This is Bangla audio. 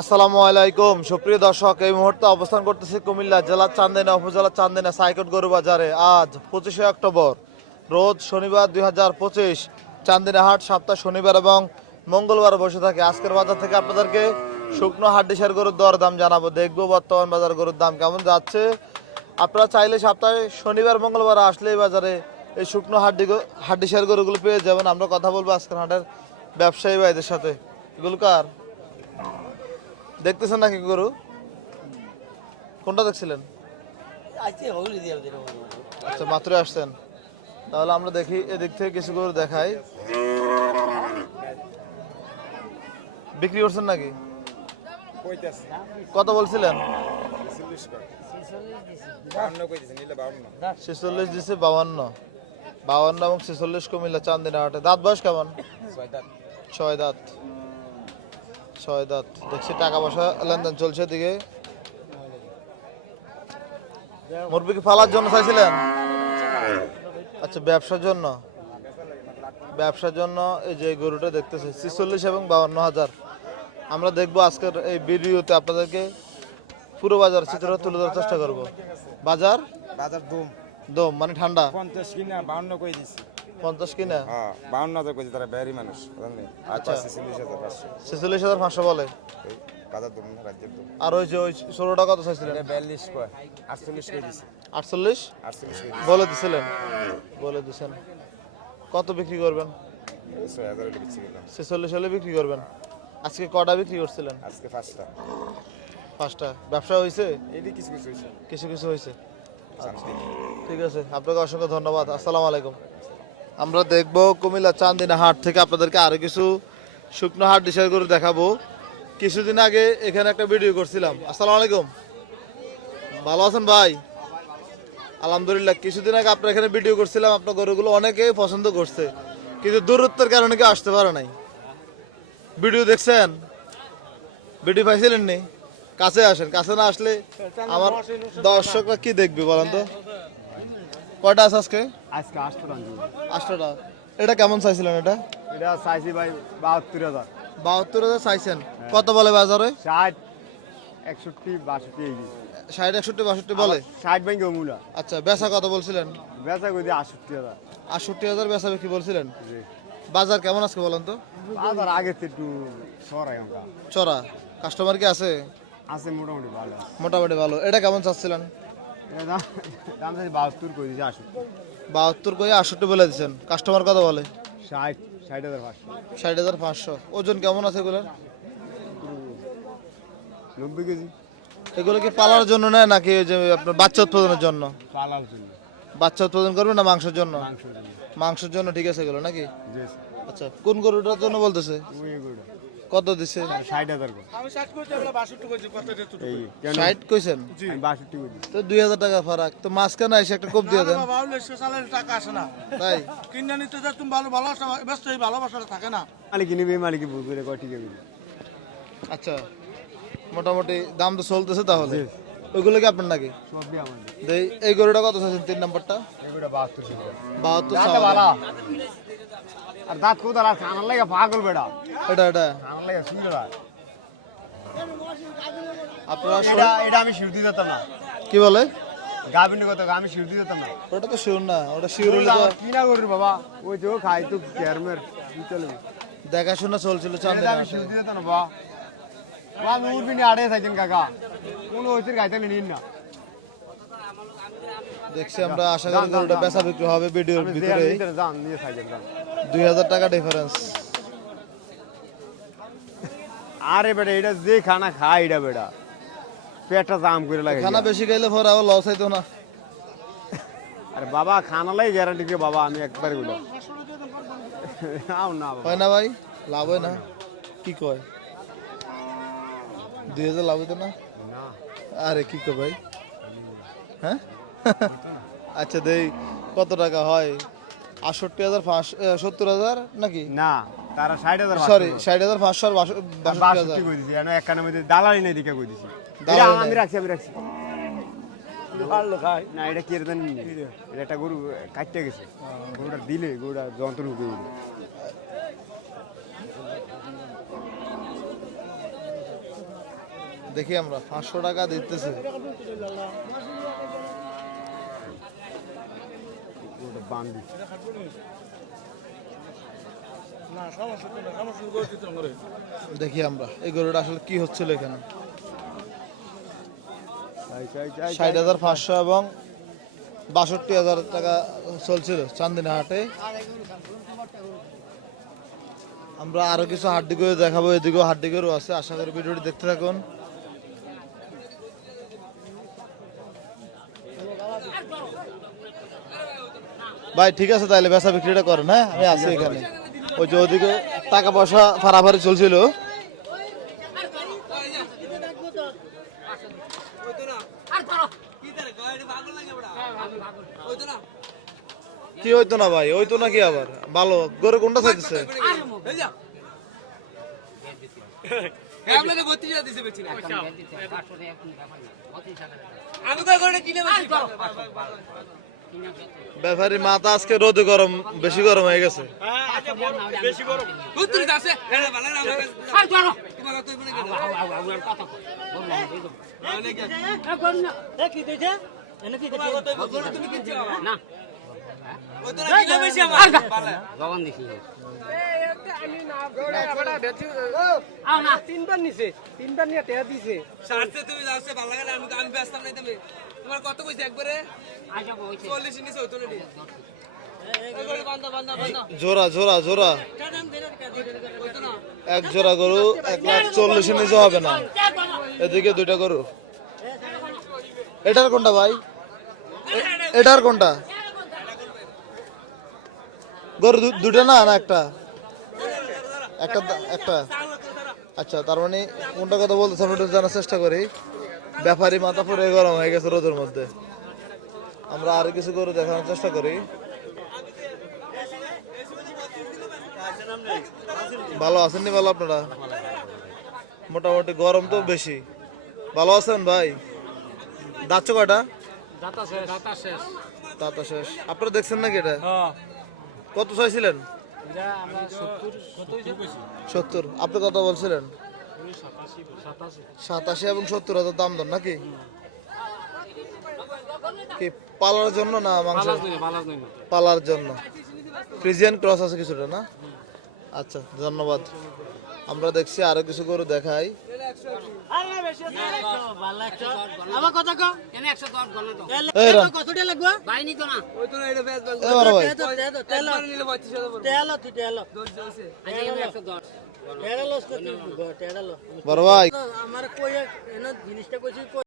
আসসালামু আলাইকুম। সুপ্রিয় দর্শক, এই মুহূর্তে অবস্থান করতেছি কুমিল্লা জেলার চান্দিনা, উপজেলার চান্দিনা সাইকট গরু বাজারে। আজ পঁচিশে অক্টোবর, রোজ শনিবার দুই হাজার পঁচিশ, চান্দিনা হাট, সপ্তাহ শনিবার এবং মঙ্গলবার বসে থাকে। আজকের বাজার থেকে আপনাদেরকে শুকনো হাড্ডিসার গরুর দর দাম জানাব। দেখব বর্তমান বাজার গরুর দাম কেমন যাচ্ছে। আপনারা চাইলে সপ্তাহে শনিবার, মঙ্গলবার আসলে এই বাজারে এই শুকনো হাড্ডি হাড্ডিসার গরুগুলো পেয়ে যাবেন। আমরা কথা বলব আজকের হাটের ব্যবসায়ী ভাইদের সাথে। এগুলো কার দেখতেছেন নাকি গরু? কোনটা দেখছিলেন? আচ্ছা মাত্র আসছেন। তাহলে আমরা দেখি এদিক থেকে কিছু গরু দেখাই। বিক্রি করছেন নাকি? কত বলছিলেন? ছেচল্লিশ দিছে বাউান্ন। বাউান্ন এবং ছেচল্লিশ কমিলা চান্দিনা হাটে। দাঁত বয়স কেমন? ছয় দাঁত। ছয় দাঁত। দেখছি টাকা পয়সা লেনদেন চলছে ফালার জন্য চাইছিলেন? আচ্ছা ব্যবসার জন্য। ব্যবসার জন্য এই যে গরুটা দেখতেছি ছিচল্লিশ এবং বাউন্ন হাজার। আমরা দেখব আজকের এই ভিডিওতে আপনাদেরকে পুরো বাজার চিত্র তুলে ধরার চেষ্টা করব। বাজার? বাজার দুম। দম মানে ঠান্ডা। পঞ্চাশ কিনা বাউন্ন কই দিছি। পঞ্চাশ কিনা? হ্যাঁ বাউন্ন হাজার কইছি তারা বেহারি মানুষ আচ্ছা। পাঁচশো চল্লিশ হাজার পাঁচশো। ছেচল্লিশ হাজার পাঁচশো বলে? আর ওই যে ওই ষোলোটা কত চাইছিলেন? বিয়াল্লিশ আটচল্লিশ দিছি? আটচল্লিশ? আটচল্লিশ কই বলে দিছিলেন? বলে দিছেন। কত বিক্রি করবেন? ছেচল্লিশ হলে বিক্রি করবেন। আজকে কটা বিক্রি করছিলেন? আজকে পাঁচটা। পাঁচটা। ব্যবসা হয়েছে এদিকে কিছু কিছু হয়েছে কিছু কিছু হয়েছে ঠিক আছে। আপনাকে অসংখ্য ধন্যবাদ। আসসালামু আলাইকুম। আমরা দেখব কুমিল্লা চান্দিনা হাট থেকে আপনাদেরকে আরও কিছু শুকনো হাট ডিসাইড করে দেখাবো। কিছুদিন আগে এখানে একটা ভিডিও করছিলাম। আসসালামু আলাইকুম। ভালো আছেন ভাই? আলহামদুলিল্লাহ কিছুদিন আগে আপনার এখানে ভিডিও করছিলাম আপনার গরুগুলো অনেকেই পছন্দ করছে কিন্তু দূরত্বের কারণে কেউ আসতে পারে নাই। ভিডিও দেখছেন? ভিডিও পাইছিলেন নি? কাছে আসেন কাছে না আসলে আমার দর্শকরা কি দেখবে বলেন তো? কয়টা আছে আজকে? আজকে আসতো না এটা কেমন চাইছিলেন এটা? এটা চাইছি ভাই বাহাত্তর হাজার। বাহাত্তর হাজার চাইছেন। কত বলে বাজারে? ষাট একষট্টি বাষট্টি ষাট একষট্টি বাষট্টি বলে? ষাট ব্যাংকে মূলা আচ্ছা বেচা কত বলছিলেন? বেচা করে দিয়ে আটষট্টি হাজার। আটষট্টি হাজার বেচা বিক্রি বলছিলেন। বাজার কেমন আজকে বলেন তো? বাজার আগে একটু সরাই চড়া। কাস্টমার কি আছে? আছে মোটামুটি ভালো। মোটামুটি ভালো। এটা কেমন চাচ্ছিলেন? দাম দাম চাইছি বাহাত্তর করে দিয়েছি আটষট্টি বাহাত্তর করে আটষট্টি বলে দিচ্ছেন কাস্টমার কত বলে? ষাট ষাট হাজার পাঁচশো। ষাট হাজার পাঁচশো। ওজন কেমন আছে এগুলোর? নব্বই কেজি। এগুলো কি পালার জন্য নেয় নাকি ওই যে আপনার বাচ্চা উৎপাদনের জন্য? পালার জন্য। বাচ্চা উৎপাদন করবে না মাংসের জন্য? মাংসের জন্য। ঠিক আছে এগুলো নাকি? আচ্ছা কোন গরুটার জন্য বলতেছে? কত দিছে? ষাট হাজার ষাট কইছেন? তো দুই হাজার টাকা ফারাক। তো মাঝখানে এসে একটা কোপ দিয়ে দেন। টাকা আসে না। তাই? কিনে নিতে যে তুমি ভালো ভালোবাসা ব্যস্ত এই ভালোবাসাটা থাকে না। মালিক নিবে মালিক বুঝবে কয় ঠিক আছে আচ্ছা মোটামুটি দাম তো চলতেছে তাহলে। ওইগুলো কি আপনার নাকি? সবই আমাদের। দেই এই গরুটা কত চাইছেন তিন নাম্বারটা? বাহাত্তর আর দাঁত কোথায় আছে? আনার লাগে পাগল বেড়া। এটা এটা। আপনারা এটা এটা আমি শিউতি দিতাম না। কি বলে? কথা আমি শিউতি দিতাম না। ওটা তো শিওর না ওটা হলে তো কি না করি বাবা? ওই তো খাই তো চেয়ারম্যান কি চলবে দেখাশোনা চলছিল আমি শিউতি দিতাম না বাবা। বাবা, আমি উঠবিনি আড়ে থাকেন কাকা। কোনো হচ্ছে গাইতে নিন না। দেখছি আমরা আশা করি গরুটা বেচা বিক্রি হবে ভিডিওর ভিতরে দুই হাজার টাকা ডিফারেন্স আরে বেটা এটা যে খানা খায় এটা বেটা। পেটটা জাম করে লাগে খানা বেশি খাইলে পরে আবার লস হইতো না। আরে বাবা খানা লাই গ্যারান্টি কে বাবা আমি একবার আও না হয় না ভাই লাভ হয় না। কি কয়? দুই হাজার লাভ হইতো না? আরে কি কয় ভাই? হ্যাঁ? আচ্ছা দেই কত টাকা হয়? আটষট্টি হাজার পাঁচ সত্তর হাজার নাকি? না। তারা ষাট হাজার সরি ষাট হাজার পাঁচশো আর বাষট্টি কই দিছি? এনে একখানের মধ্যে দালালি নেই দিকে কই দিছি। আমি রাখছি আমি রাখছি। না এটা একটা গরু কাটতে গেছে। গরুটা দিলে গরুটা যন্ত্র ঢুকে গেল দেখি আমরা পাঁচশো টাকা দিতেছে বান্ডি না সমস্যা তো না সমস্যা করে দিতে করে দেখি আমরা এই গরুটা আসলে কি হচ্ছিল এখানে? ষাট হাজার পাঁচশো এবং বাষট্টি হাজার টাকা চলছিল চান্দিনা হাটে। আমরা আরও কিছু হাড্ডি করে দেখাবো এদিকেও হাড্ডি গরু আছে আশা করি ভিডিওটি দেখতে থাকুন। ভাই ঠিক আছে তাহলে বেচা বিক্রিটা করেন হ্যাঁ? আমি আছি। এখানে। ওই যে ওদিকে টাকা পয়সা ফারাফারি চলছিল। কি হইতো না ভাই? হইতো না কি আবার? ভালো, গরু কোনটা চাইতেছে? ব্যাপারী মাথা আজকে রোদে গরম বেশি গরম হয়ে গেছে তিনবার নিছে তিনবার নিয়ে দিছে তুমি যাচ্ছে ভালো লাগে না আমি আমি ব্যস্ত নাই তুমি তোমার কত কইছে একবারে? চল্লিশ নিচে হতো না জোড়া জোড়া জোড়া। এক জোড়া গরু এক লাখ চল্লিশ নিচে হবে না। এদিকে দুইটা গরু। এটার কোনটা ভাই? এটার কোনটা? গরু দু- দুটো না না একটা? একটা একটা। আচ্ছা তার মানে কোনটা কথা বলতেছে আমরা একটু জানার চেষ্টা করি। ব্যাপারী মাথা পুরো গরম হয়ে গেছে রোদের মধ্যে। আমরা আরও কিছু গরু দেখানোর চেষ্টা করি। ভালো আছেননি ভালো আপনারা? মোটামুটি গরম তো বেশি। ভালো আছেন ভাই? যাচ্ছ কয়টা? দাতা শেষ। আপনারা দেখছেন নাকি এটা? কত চাইছিলেন সত্তর। আপনি কত বলছিলেন? সাতাশি এবং সত্তর হাজার দাম দর নাকি? কি পালার জন্য না মাংস পালার জন্য ফ্রিজিয়ান ক্রস আছে কিছুটা না? আচ্ছা ধন্যবাদ। আমরা দেখছি আরও কিছু গরু দেখাই। ভাই। বড় ভাই। আমার কই জিনিসটা কইছি